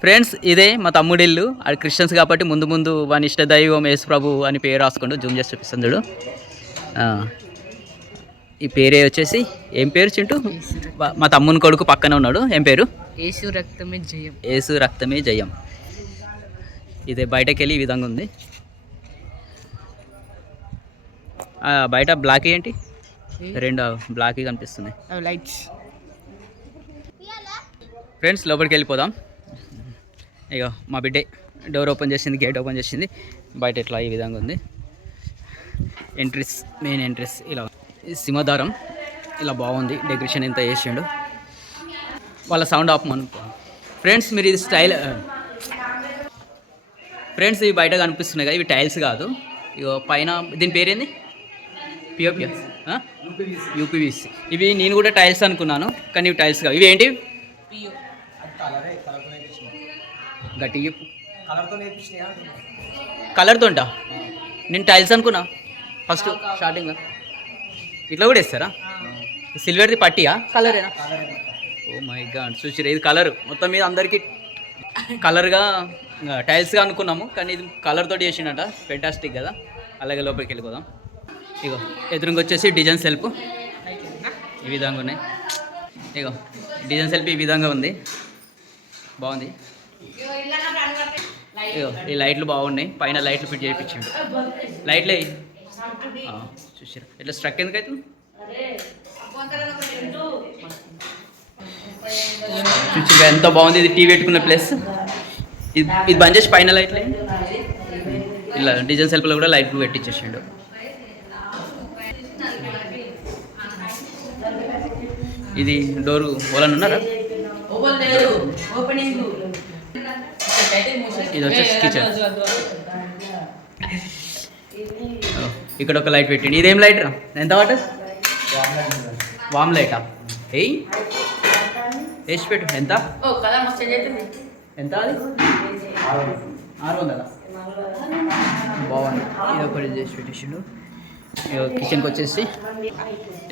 Friends ఇదే మా తమ్ముడి ఇల్లు అది క్రిస్టియన్స్ కాబట్టి ముందు ముందు వాని ఇష్ట దైవం యేసు ప్రభు అని పేరు రాసుకోండు జూమ్ చేసి చూపిస్తాను చూడు. ఆ. ఈ పేరే వచ్చేసి ఏం పేరు చింటూ? మా తమ్ముని కొడుకు పక్కనే ఉన్నాడు. ఏం పేరు? యేసు రక్తమే జయం. ఏసు రక్తమే జయం. ఇదే బయటకు వెళ్ళి ఈ విధంగా ఉంది. బయట బ్లాక్ ఏంటి? రెండు బ్లాక్ కనిపిస్తున్నాయి. లైట్స్. ఫ్రెండ్స్ లోపలికి వెళ్ళిపోదాం. ఇక మా బిడ్డే డోర్ ఓపెన్ చేసింది గేట్ ఓపెన్ చేసింది. బయట ఇట్లా ఈ విధంగా ఉంది? ఎంట్రీస్ మెయిన్ ఎంట్రీస్ ఇలా సింహదారం ఇలా బాగుంది డెకరేషన్ ఎంత చేసిండు. వాళ్ళ సౌండ్ ఆఫ్ అనుకో ఫ్రెండ్స్ మీరు ఇది స్టైల్ ఫ్రెండ్స్ ఇవి బయట కనిపిస్తున్నాయి కదా ఇవి టైల్స్ కాదు. ఇగో పైన దీని పేరేంది? పిఓపి యూపీవీసీ ఇవి నేను కూడా టైల్స్ అనుకున్నాను కానీ ఇవి టైల్స్ కావు. ఇవి ఏంటి? గట్టి చెప్పు. కలర్తో ఉంటా? నేను టైల్స్ అనుకున్నా. ఫస్ట్ స్టార్టింగ్లో ఇట్లా కూడా వేస్తారా? సిల్వర్ది పట్టియా? కలరేనా? ఓ మై గాడ్ చూసిరా ఇది కలర్. మొత్తం మీద అందరికీ కలర్గా టైల్స్గా అనుకున్నాము కానీ ఇది కలర్ తోటి చేసిండట. ఫెంటాస్టిక్ కదా. అలాగే లోపలికి వెళ్ళిపోదాం. ఇగో ఎదురుగా వచ్చేసి డిజైన్ సెల్ఫ్ ఈ విధంగా ఉన్నాయి. ఇగో డిజైన్ సెల్ఫ్ ఈ విధంగా ఉంది. బాగుంది. ఈ లైట్లు బాగున్నాయి. పైన లైట్లు ఫిట్ చేయించిండు. లైట్లే. చూసారా. ఇట్లా స్ట్రక్ ఎందుకు అవుతుంది చూసిరా ఎంత బాగుంది ఇది టీవీ పెట్టుకున్న ప్లేస్. ఇది ఇది బంద్ చేసి పైన లైట్లు ఇలా డిజైన్ సెల్ఫ్లో కూడా లైట్లు పెట్టించేసిండు ఇది డోరు ఓలన్ ఉన్నారా? ఇది వచ్చేసి కిచెన్ ఇక్కడ ఒక లైట్ పెట్టిండి. ఇదేం లైట్ రా? ఎంత వాట్ వామ్ లైటా ఏయ్. వేసి పెట్టు. ఎంత? ఎంత అది? ఆరు వందల? బాగుంది. ఇది ఒకటి చేసి పెట్టేసిండు. కిచెన్కి వచ్చేసి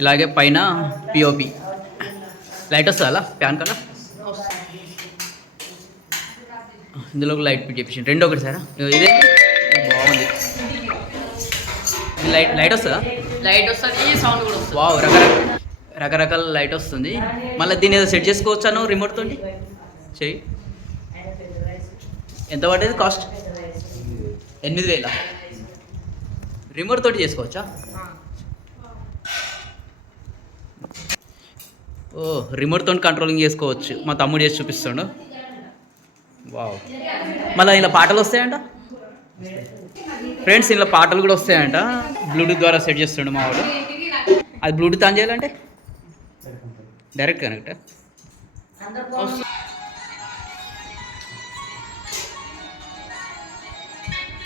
ఇలాగే పైన పిఓపి లైట్ వస్తుందా ప్యాన్ కలర్ ఇందులో లైట్ ఫిట్ చేపించండి రెండు ఒకటి సార్? ఇదే బాగుంది. లైట్ లైట్ వస్తుందా? లైట్ వస్తుంది సౌండ్ కూడా వస్తుంది. వావ్ రకరకాల రకరకాల లైట్ వస్తుంది. మళ్ళీ దీన్ని ఏదో సెట్ చేసుకోవచ్చాను రిమోట్ తోటి? చెయ్యి. ఎంత పడ్డది కాస్ట్ ఎనిమిది వేల? రిమోట్ తోటి చేసుకోవచ్చా? ఓ రిమోట్ తోటి కంట్రోలింగ్ చేసుకోవచ్చు. మా తమ్ముడు చేసి చూపిస్తాడు. మళ్ళీ ఇలా పాటలు వస్తాయంట? ఫ్రెండ్స్ ఇలా పాటలు కూడా వస్తాయంట. బ్లూటూత్ ద్వారా సెట్ చేస్తుండే మా వాడు. అది బ్లూటూత్ ఆన్ చేయాలంటే? డైరెక్ట్ కనెక్ట్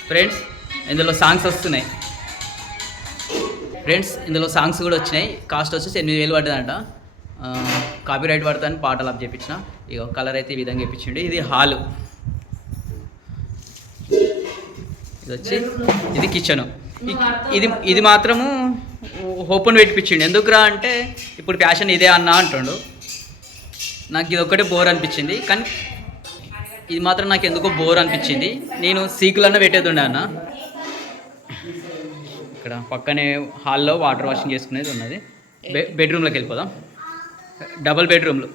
ఫ్రెండ్స్ ఇందులో సాంగ్స్ వస్తున్నాయి. ఫ్రెండ్స్ ఇందులో సాంగ్స్ కూడా వచ్చినాయి. కాస్ట్ వచ్చేసి ఎనిమిది వేలు పడ్డదంట. కాపీ రైట్ పడతాను పాటలు అప్ చేయించిన ఇక కలర్ అయితే ఈ విధంగా ఇప్పించండి ఇది హాలు. ఇది వచ్చి ఇది కిచెన్. ఇది ఇది మాత్రము ఓపెన్ పెట్టిపించిండు. ఎందుకురా అంటే ఇప్పుడు ప్యాషన్ ఇదే అన్నా అంటుండు. నాకు ఇది ఒక్కటే బోర్ అనిపించింది. కానీ ఇది మాత్రం నాకు ఎందుకో బోర్ అనిపించింది. నేను సీకులన్నా పెట్టేది అన్న. ఇక్కడ పక్కనే హాల్లో వాటర్ వాషింగ్ చేసుకునేది ఉన్నది. బెడ్రూమ్లోకి వెళ్ళిపోదాం. డబల్ బెడ్రూమ్లు.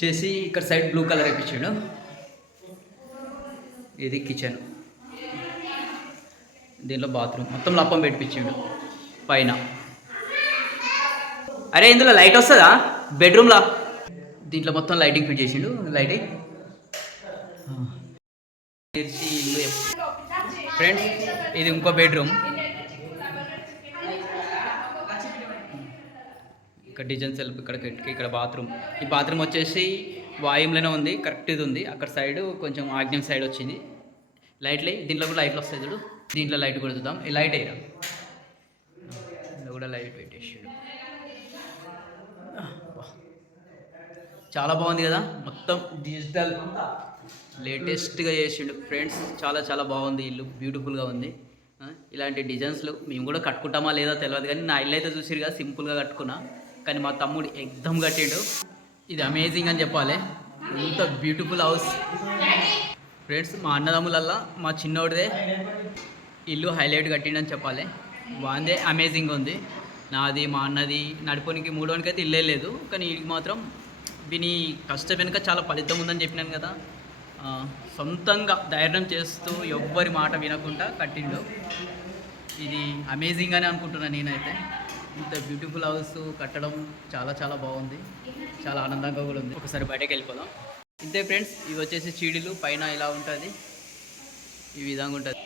చేసి ఇక్కడ సైడ్ బ్లూ కలర్ ఇప్పించాడు ఇది కిచెన్. దీనిలో బాత్రూమ్. మొత్తం లప్పం పెట్టించాడు పైన. అరే ఇందులో లైట్ వస్తుందా? బెడ్రూమ్లో? దీంట్లో మొత్తం లైటింగ్ ఫిట్ చేసిండు. లైటింగ్ ఫ్రెండ్స్ ఇది ఇంకో బెడ్రూమ్. ఇక్కడ డిజైన్ సెల్ఫ్ ఇక్కడ కిటికీ, ఇక్కడ బాత్రూమ్. ఈ బాత్రూమ్ వచ్చేసి వాయుంలోనే ఉంది కరెక్ట్ ఇది ఉంది. అక్కడ సైడ్ కొంచెం ఆగ్నేయం సైడ్ వచ్చింది. లైట్లే దీంట్లో కూడా లైట్లు వస్తాయి చూడు. దీంట్లో లైట్ కూడా చూద్దాం. ఈ లైట్ అయ్యా ఇందులో కూడా లైట్ పెట్టేసాడు. చాలా బాగుంది కదా. మొత్తం డిజిటల్ లేటెస్ట్గా చేసిండు. ఫ్రెండ్స్ చాలా చాలా బాగుంది. ఇల్లు బ్యూటిఫుల్గా ఉంది. ఇలాంటి డిజైన్స్లు మేము కూడా కట్టుకుంటామా లేదో తెలియదు కానీ నా ఇల్లు అయితే చూసిరుగా సింపుల్గా కట్టుకున్నా. కానీ మా తమ్ముడు ఎగ్దమ్ కట్టిండు. ఇది అమేజింగ్ అని చెప్పాలి. ఇంత బ్యూటిఫుల్ హౌస్ ఫ్రెండ్స్ మా అన్నదమ్ములల్లా మా చిన్నోడిదే ఇల్లు హైలైట్ కట్టిండని చెప్పాలి. వాందే అమేజింగ్ ఉంది. నాది మా అన్నది నడుపునికి మూడోనికి అయితే ఇల్లే లేదు. కానీ వీడికి మాత్రం దీని కష్టం వెనుక చాలా ఫలితం ఉందని చెప్పినాను కదా. సొంతంగా ధైర్యం చేస్తూ ఎవ్వరి మాట వినకుండా కట్టిండు. ఇది అమేజింగ్ అని అనుకుంటున్నాను నేనైతే. ఇంత బ్యూటిఫుల్ హౌస్ కట్టడం చాలా చాలా బాగుంది. చాలా ఆనందంగా కూడా ఉంది. ఒకసారి బయటకు వెళ్ళిపోదాం. ఇంతే ఫ్రెండ్స్ ఇవి వచ్చేసి చీడీలు. పైన ఇలా ఉంటుంది. ఈ విధంగా ఉంటుంది.